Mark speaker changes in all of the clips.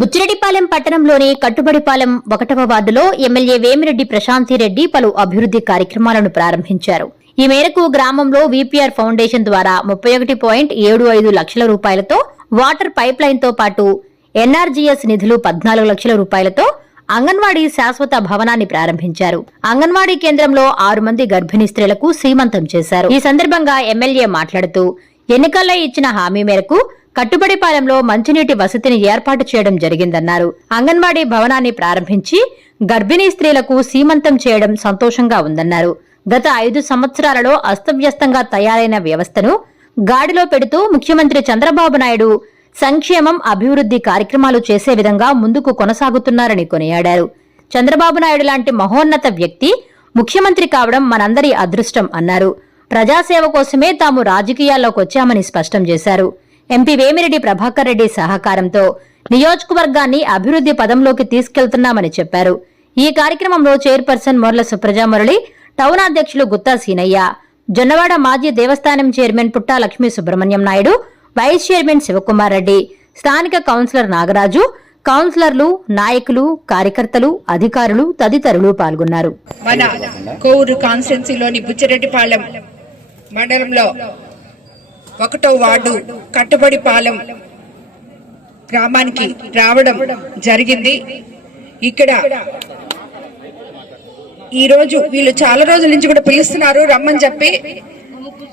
Speaker 1: బుచ్చిరెడ్డిపాలెం పట్టణంలోని కట్టుబడిపాలెం ఒకటవ వార్డులో ఎమ్మెల్యే వేమిరెడ్డి ప్రశాంతిరెడ్డి పలు అభివృద్ది కార్యక్రమాలను ప్రారంభించారు. ఈ మేరకు గ్రామంలో వీపీఆర్ ఫౌండేషన్ ద్వారా ముప్పై ఒకటి పాయింట్ ఏడు ఐదు లక్షల రూపాయలతో వాటర్ పైప్ లైన్తో పాటు ఎన్ఆర్జీఎస్ నిధులు పద్నాలుగు లక్షల రూపాయలతో అంగన్వాడీ శాశ్వత భవనాన్ని ప్రారంభించారు. అంగన్వాడీ కేంద్రంలో ఆరు మంది గర్భిణీ స్త్రీలకు సీమంతం చేశారు. ఈ సందర్భంగా ఎమ్మెల్యే మాట్లాడుతూ ఎన్నికల్లో ఇచ్చిన హామీ మేరకు కట్టుబడిపాలెంలో మంచినీటి వసతిని ఏర్పాటు చేయడం జరిగిందన్నారు. అంగన్వాడీ భవనాన్ని ప్రారంభించి గర్భిణీ స్త్రీలకు సీమంతం చేయడం సంతోషంగా ఉందన్నారు. గత ఐదు సంవత్సరాలలో అస్తవ్యస్తంగా తయారైన వ్యవస్థను గాడిలో పెడుతూ ముఖ్యమంత్రి చంద్రబాబు నాయుడు సంక్షేమం అభివృద్ధి కార్యక్రమాలు చేసే విధంగా ముందుకు కొనసాగుతున్నారని కొనియాడారు. చంద్రబాబు నాయుడు లాంటి మహోన్నత వ్యక్తి ముఖ్యమంత్రి కావడం మనందరి అదృష్టం అన్నారు. ప్రజాసేవ కోసమే తాము రాజకీయాల్లోకి వచ్చామని స్పష్టం చేశారు. ఎంపీ వేమిరెడ్డి ప్రభాకర్ రెడ్డి సహకారంతో నియోజకవర్గాన్ని అభివృద్ధి పదంలోకి తీసుకెళ్తున్నామని చెప్పారు. ఈ కార్యక్రమంలో చైర్పర్సన్ మొర్ల సుప్రజా మురళి టౌన్ అధ్యక్షులు గుత్తా సీనయ్య జొన్నవాడ మాజీ దేవస్థానం chairman Putta Lakshmi Subrahmanyam Naidu vice chairman Shivakumar Reddy స్థానిక కౌన్సిలర్ నాగరాజు కౌన్సిలర్లు నాయకులు కార్యకర్తలు అధికారులు తదితరులు పాల్గొన్నారు.
Speaker 2: మన కోవూరు కాన్స్టిట్యున్సీలోని బుచ్చిరెడ్డిపాలెం మండలంలో ఒకటో వార్డు కట్టుబడిపాలెం గ్రామానికి రావడం జరిగింది. ఇక్కడ ఈ రోజు వీళ్ళు చాలా రోజుల నుంచి కూడా పిలుస్తున్నారు రమ్మని చెప్పి.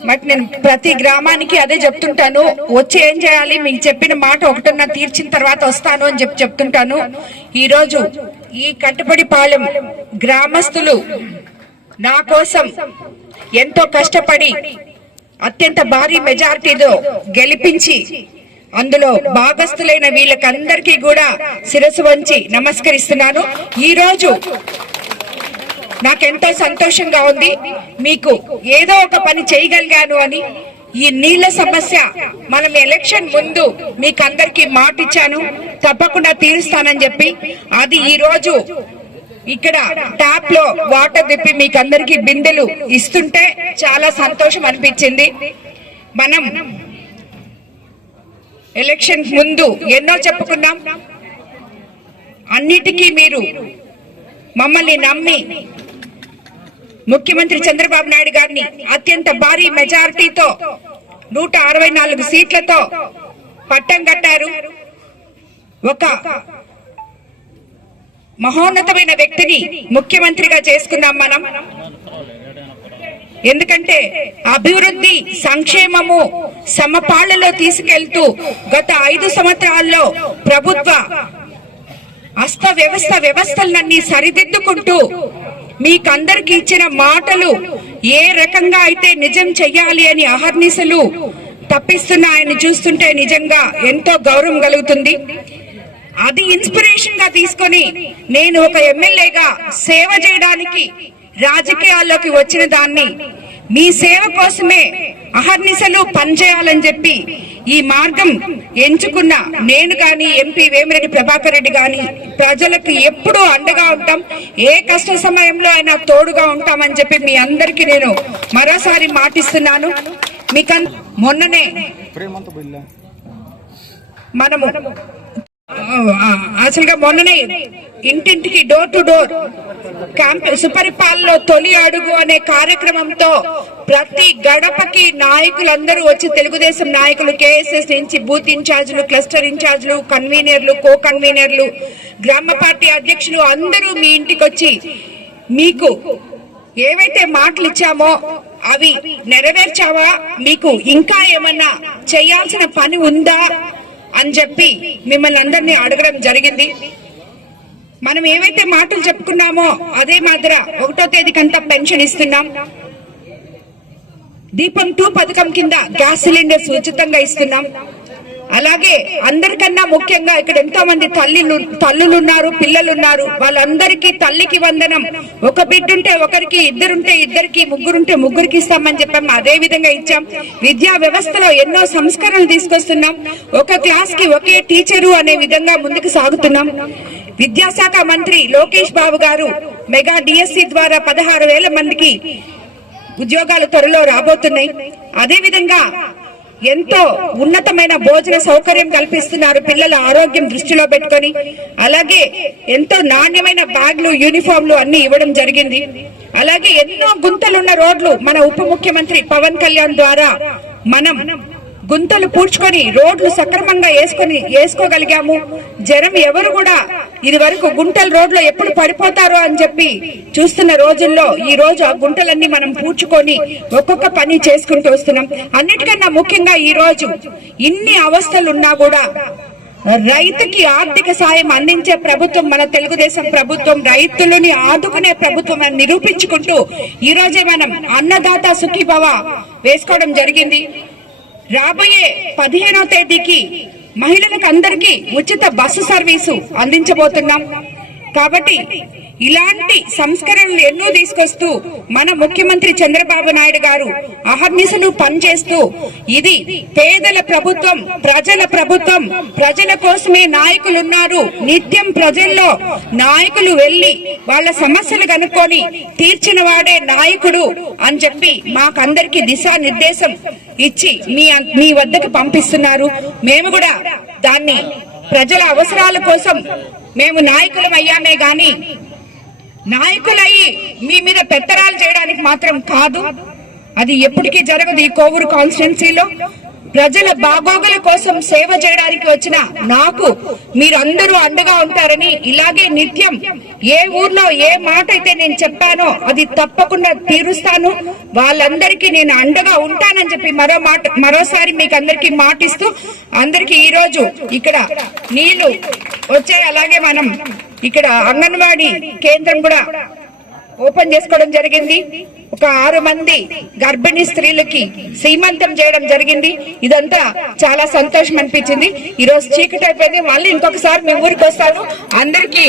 Speaker 2: బట్ నేను ప్రతి గ్రామానికి అదే చెప్తుంటాను. వచ్చి ఏం చేయాలి? మీకు చెప్పిన మాట ఒకటన్నా తీర్చిన తర్వాత వస్తాను అని చెప్పి చెప్తుంటాను. ఈ రోజు ఈ కట్టుబడి పాలెం గ్రామస్తులు నా కోసం ఎంతో కష్టపడి అత్యంత భారీ మెజారిటీతో గెలిపించి అందులో భాగస్థులైన వీళ్ళకందరికీ కూడా శిరస్సు వంచి నమస్కరిస్తున్నాను. ఈ రోజు నాకెంతో సంతోషంగా ఉంది. మీకు ఏదో ఒక పని చేయగలిగాను అని ఈ నీళ్ళ సమస్య మనం ఎలక్షన్ ముందు మీకు అందరికీ మాటిచ్చాను. తప్పకుండా తీరుస్తానని చెప్పి అది ఈ రోజు ఇక్కడ ట్యాప్లో వాటర్ తిప్పి మీకు అందరికి బిందెలు ఇస్తుంటే చాలా సంతోషం అనిపించింది. మనం ఎలక్షన్ ముందు ఎన్నో చెప్పుకున్నాం. అన్నిటికీ మీరు మమ్మల్ని నమ్మి ముఖ్యమంత్రి చంద్రబాబు నాయుడు గారిని అత్యంత భారీ మెజారిటీతో నూట అరవై నాలుగు సీట్లతో పట్టం కట్టారు. ఒక మహోన్నతమైన వ్యక్తిని ముఖ్యమంత్రిగా చేసుకున్నాం మనం. ఎందుకంటే అభివృద్ధి సంక్షేమము సమపాళ్ళలో తీసుకెళ్తూ గత ఐదు సంవత్సరాల్లో ప్రభుత్వ అస్త వ్యవస్థ వ్యవస్థలన్నీ సరిదిద్దుకుంటూ మీకందరికి ఇచ్చిన మాటలు ఏ రకంగా అయితే నిజం చెయ్యాలి అని అహర్నిశలు తప్పిస్తున్నాయని చూస్తుంటే నిజంగా ఎంతో గౌరవం కలుగుతుంది. అది ఇన్స్పిరేషన్గా తీసుకొని నేను ఒక ఎమ్మెల్యేగా సేవ చేయడానికి రాజకీయాల్లోకి వచ్చిన దాన్ని మీ సేవ కోసమే అహర్నిశలు పనిచేయాలని చెప్పి ఈ మార్గం ఎంచుకున్న నేను గాని ఎంపీ వేమిరెడ్డి ప్రభాకర్ రెడ్డి గాని ప్రజలకు ఎప్పుడూ అండగా ఉంటాం. ఏ కష్ట సమయంలో అయినా తోడుగా ఉంటామని చెప్పి మీ అందరికీ నేను మరోసారి మాటిస్తున్నాను. మీకన్ మొన్ననే మనము అసలుగా మొన్ననే ఇంటింటికి డోర్ టు డోర్ క్యాంప్ సుపరిపాలనలో తొలి అడుగు అనే కార్యక్రమంతో ప్రతి గడపకి నాయకులందరూ వచ్చి తెలుగుదేశం నాయకులు కేఎస్ఎస్ నుంచి బూత్ ఇన్ఛార్జీలు క్లస్టర్ ఇన్ఛార్జీలు కన్వీనర్లు కో కన్వీనర్లు గ్రామ పార్టీ అధ్యక్షులు అందరూ మీ ఇంటికి వచ్చి మీకు ఏవైతే మాటలు ఇచ్చామో అవి నెరవేర్చావా? మీకు ఇంకా ఏమన్నా చేయాల్సిన పని ఉందా? అని చెప్పి మిమ్మల్ని అందరినీ అడగడం జరిగింది. మనం ఏవైతే మాటలు చెప్పుకున్నామో అదే మాదిర ఒకటో తేదీకంతా పెన్షన్ ఇస్తున్నాం. దీపం టూ పథకం కింద గ్యాస్ సిలిండర్స్ ఉచితంగా ఇస్తున్నాం. అలాగే అందరికన్నా ముఖ్యంగా ఇక్కడ ఎంతో మంది తల్లిలు తల్లులు ఉన్నారు పిల్లలు ఉన్నారు వాళ్ళందరికీ తల్లికి వందనం. ఒక బిడ్డుంటే ఒకరికి ఇద్దరుంటే ఇద్దరికి ముగ్గురుంటే ముగ్గురికి ఇస్తామని చెప్పాం. అదే విధంగా ఇచ్చాం. విద్యా వ్యవస్థలో ఎన్నో సంస్కరణలు తీసుకొస్తున్నాం. ఒక క్లాస్కి ఒకే టీచరు అనే విధంగా ముందుకు సాగుతున్నాం. విద్యాశాఖ మంత్రి లోకేష్ బాబు గారు మెగా డిఎస్సి ద్వారా పదహారు వేల మందికి ఉద్యోగాలు త్వరలో రాబోతున్నాయి. అదే విధంగా ఎంతో ఉన్నతమైన భోజన సౌకర్యం కల్పిస్తున్నారు పిల్లల ఆరోగ్యం దృష్టిలో పెట్టుకొని. అలాగే ఎంతో నాణ్యమైన బ్యాగ్లు యూనిఫామ్లు అన్ని ఇవ్వడం జరిగింది. అలాగే ఎన్నో గుంతలున్న రోడ్లు మన ఉప ముఖ్యమంత్రి పవన్ కళ్యాణ్ ద్వారా మనం గుంతలు పూడ్చుకొని రోడ్లు సక్రమంగా వేసుకొని వేసుకోగలిగాము జనం ఎవరు కూడా ఇది వరకు గుంటల రోడ్లో ఎప్పుడు పడిపోతారో అని చెప్పి చూస్తున్న రోజుల్లో ఈ రోజు ఆ గుంటలన్నీ మనం పూడ్చుకొని ఒక్కొక్క పని చేసుకుంటూ వస్తున్నాం. అన్నిటికన్నా ముఖ్యంగా ఈ రోజు ఇన్ని అవస్థలు ఉన్నా కూడా రైతుకి ఆర్థిక సాయం అందించే ప్రభుత్వం మన తెలుగుదేశం ప్రభుత్వం రైతులని ఆదుకునే ప్రభుత్వం అని నిరూపించుకుంటూ ఈ రోజే మనం అన్నదాత సుఖీభవ వేసుకోవడం జరిగింది. రాబోయే పదిహేనో తేదీకి మహిళలకు అందరికీ ఉచిత బస్సు సర్వీసు అందించబోతున్నాం. కాబట్టి ఇలాంటి సంస్కరణలు ఎన్నో తీసుకొస్తూ మన ముఖ్యమంత్రి చంద్రబాబు నాయుడు గారు అహర్నిశలు పనిచేస్తూ ఇది పేదల ప్రభుత్వం ప్రజల ప్రభుత్వం ప్రజల కోసమే నాయకులు ఉన్నారు నిత్యం ప్రజల్లో నాయకులు వెళ్ళి వాళ్ళ సమస్యలు కనుక్కొని తీర్చిన వాడే నాయకుడు అని చెప్పి మాకందరికి దిశానిర్దేశం ఇచ్చి మీ మీ వద్దకు పంపిస్తున్నారు. మేము కూడా దాన్ని ప్రజల అవసరాల కోసం మేము నాయకులం అయ్యామే గాని నాయకులయ్యి మీ మీద పెత్తరాలు చేయడానికి మాత్రం కాదు. అది ఎప్పటికీ జరగదు ఈ కోవూరు కాన్స్టిట్యున్సీలో. ప్రజల బాగోగుల కోసం సేవ చేయడానికి వచ్చిన నాకు మీరందరూ అండగా ఉంటారని ఇలాగే నిత్యం ఏ ఊర్లో ఏ మాట అయితే నేను చెప్పానో అది తప్పకుండా తీరుస్తాను. వాళ్ళందరికీ నేను అండగా ఉంటానని చెప్పి మరో మాట మరోసారి మీకు అందరికీ మాటిస్తూ అందరికీ ఈ రోజు ఇక్కడ నీళ్ళు వచ్చాయి. అలాగే మనం ఇక్కడ అంగన్వాడీ కేంద్రం కూడా ఓపెన్ చేసుకోవడం జరిగింది. ఒక ఆరు మంది గర్భిణీ స్త్రీలకి సీమంతం చేయడం జరిగింది. ఇదంతా చాలా సంతోషం అనిపించింది. ఈ రోజు చీకటి అయిపోయింది. మళ్ళీ ఇంకొకసారి మీ ఊరికి వస్తాను. అందరికీ